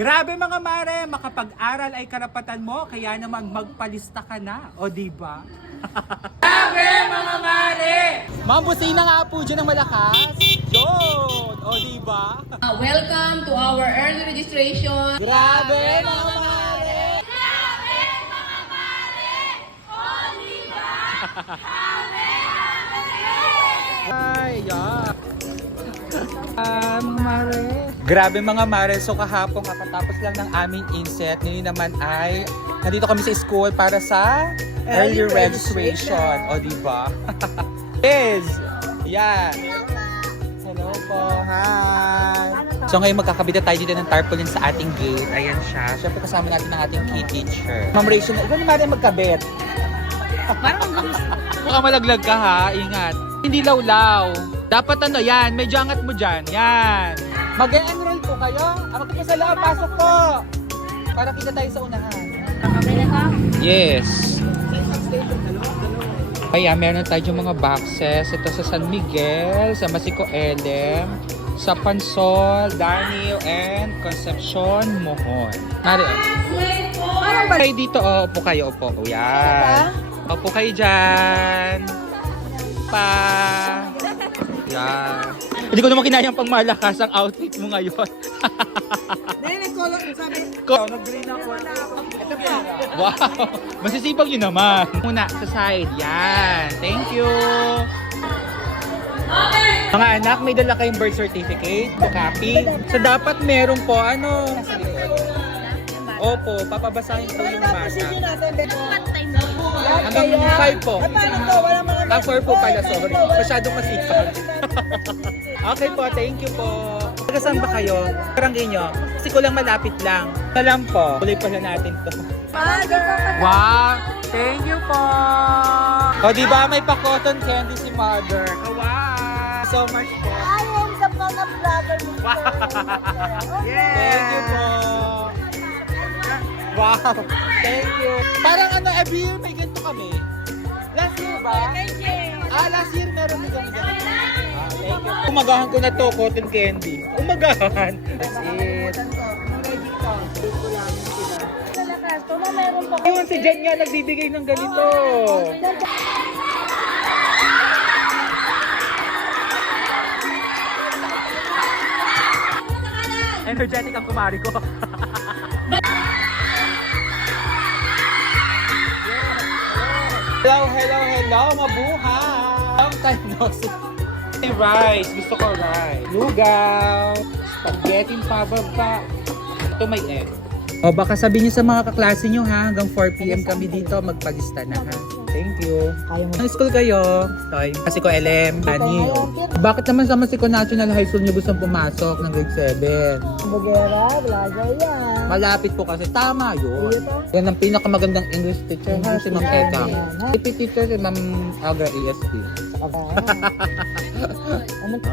Grabe mga mare, makapag-aral ay karapatan mo, kaya naman magpalista ka na, o diba? Grabe mga mare! Mambusina nga po dyan ng malakas. Yun! O diba? Welcome to our early registration. Grabe mga mare! Grabe mga mare! O diba? Ay, yeah. Mga mare. Grabe mga mare, so kahapon kakatapos lang ng aming inset. Ngayon naman ay nandito kami sa school para sa early registration. O diba? Yes! Yan! Hello po! Hi! So ngayon magkakabit na tayo dito ng tarpaulin sa ating gate. Ayan siya. Siyempre kasama natin ang ating key teacher. Ma'am Rachel, ikaw naman rin magkabit. Baka malaglag ka ha, ingat. Hindi lawlaw. Dapat ano yan, medyo angat mo dyan. Yan. Mag-enroll po kayo. Ako sa loob, pasok po. Para kita tayo sa unahan. Yes. Kaya meron tayo yung mga boxes. Ito sa San Miguel, sa Masico Elem, sa Pansol, Danio, and Concepcion, Mohon. Mari, kayo dito, upo kayo, upo. Yan. Upo kayo dyan. Yan. Hindi ko naman kinayang pang malakas ang outfit mo ngayon. Nag-green ako. Ito pa. Wow. Masisipag yun naman. Muna, sa side. Yan. Thank you. Mga anak, may dala kayong birth certificate, copy. So dapat meron po, ano? Opo, papabasahin po yung bata. Hanggang 5 po. 4 po pala, sorry. Masyadong masipag. Okay po, thank you po. Taga saan ba kayo? Parang inyo. Kasi ko lang malapit lang. Alam po. Tuloy pala natin to. Wow! Thank you po! O diba may pa-cotton candy si Mother? Wow! So much po. I am the mama vlogger. Wow! Thank you po! Wow! Thank you! Parang ano, every year may ganito kami. Last year ba? Last year meron na ganito. Thank you. Umagahan ko na to, cotton candy. Umagahan. That's it. Yun, si Jen nga nagbibigay ng ganito. Energetic ang kumari ko. Hello, mabuhay! Long time no see. Rice, gusto ko rice. Lugaw, spaghetti pababa. Ito may egg. O baka sabihin niyo sa mga kaklase niyo ha, hanggang 4 PM kami dito, magpalista na ha. Thank you. Ang school kayo? Toy. Kasi ko LM, Danio. Bakit naman sa Masico National High School niyo gustong pumasok ng grade 7? Bugera, Plaza yan. Malapit po kasi. Tama yun. Yan ang pinakamagandang English teacher ha, si Ma'am Eka. IP teacher si Ma'am Agra ESP.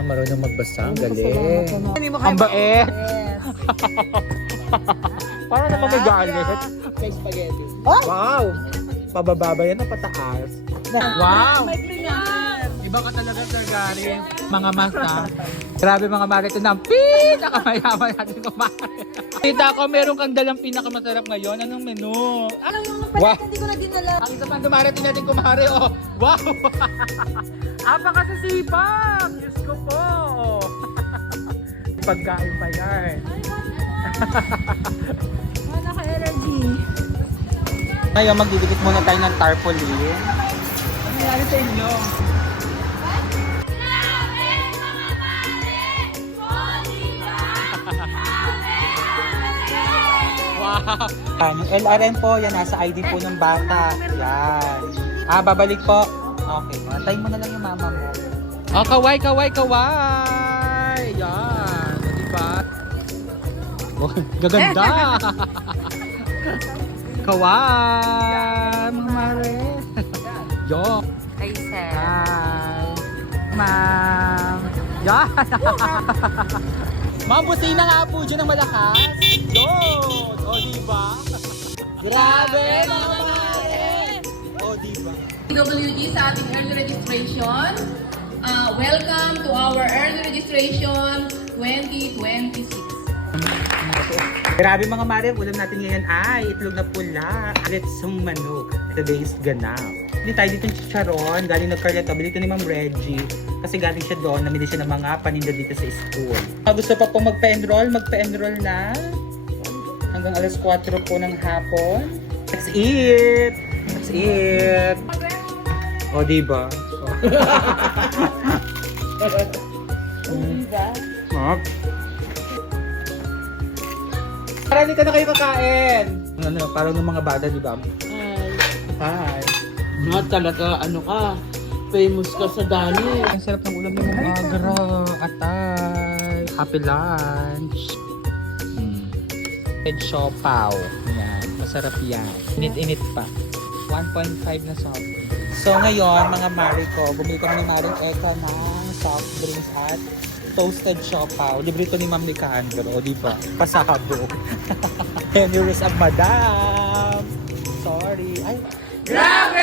Marunong magbasa. Ang galing. Ang bait. Parang naman may galit. May spaghetti. Wow! Pababa ba yan o pataas? Wow! Iba ka talaga, Sir Gary. Mga masa. Grabe mga mare. Ito na ang pinakamayaman natin kumain. Kita ko, meron kang dalang pinakamasarap ngayon. Anong menu? Wow! Hindi ko na dinala. Ang isa pang dumarating natin kumare. Oh, wow! Apakasasipag! Diyos ko po! Pagkain pa yan. Naka-energy. Ngayon, magdidikit muna tayo ng tarpaulin. Ano nangyari sa inyo? Wow! Yung LRM po, yan nasa ID po ng bata. Yan. Babalik po. Okay, tayo mo na lang yung mama mo. Oh, kaway! Yan. Diba? Oh, gaganda! Kaway! Mga mare! Yo! Ay, sir. Hi! Ma'am! Yan! Ma'am, busina nga po dyan ng malakas. Yun! O, diba? Grabe! Mga mare! O, diba? WD sa ating early registration. Welcome to our early registration 2026. Grabe mga mare, ulam natin ngayon ay itlog na pula. Alitsong manok. Today's ganaw. Hindi tayo dito yung chicharon. Galing nagkaryato. Bili ito ni Ma'am Reggie. Kasi galing siya doon. Namili siya ng mga paninda dito sa school. Gusto pa pong magpa-enroll? Magpa-enroll na. Hanggang alas 4 po ng hapon. Let's eat! Let's eat! O, diba? Map. Para dito na kayo kakain. Ano, parang ng mga bata, di ba? Hi. Nga talaga, ano ka, famous ka sa Dali. Ang sarap ng ulam ng mga agra. Atay. Happy lunch. Head siopaw. Yan. Masarap yan. Init-init pa. 1.5 na soft drinks. So ngayon, mga mari ko, bumili kami ni Maring Eka ng soft drinks at toasted siopaw. Libre ito ni Ma'am Nicandro, di ba? Pasabog. Anyways, ang madam. Sorry. Ay, Grabe!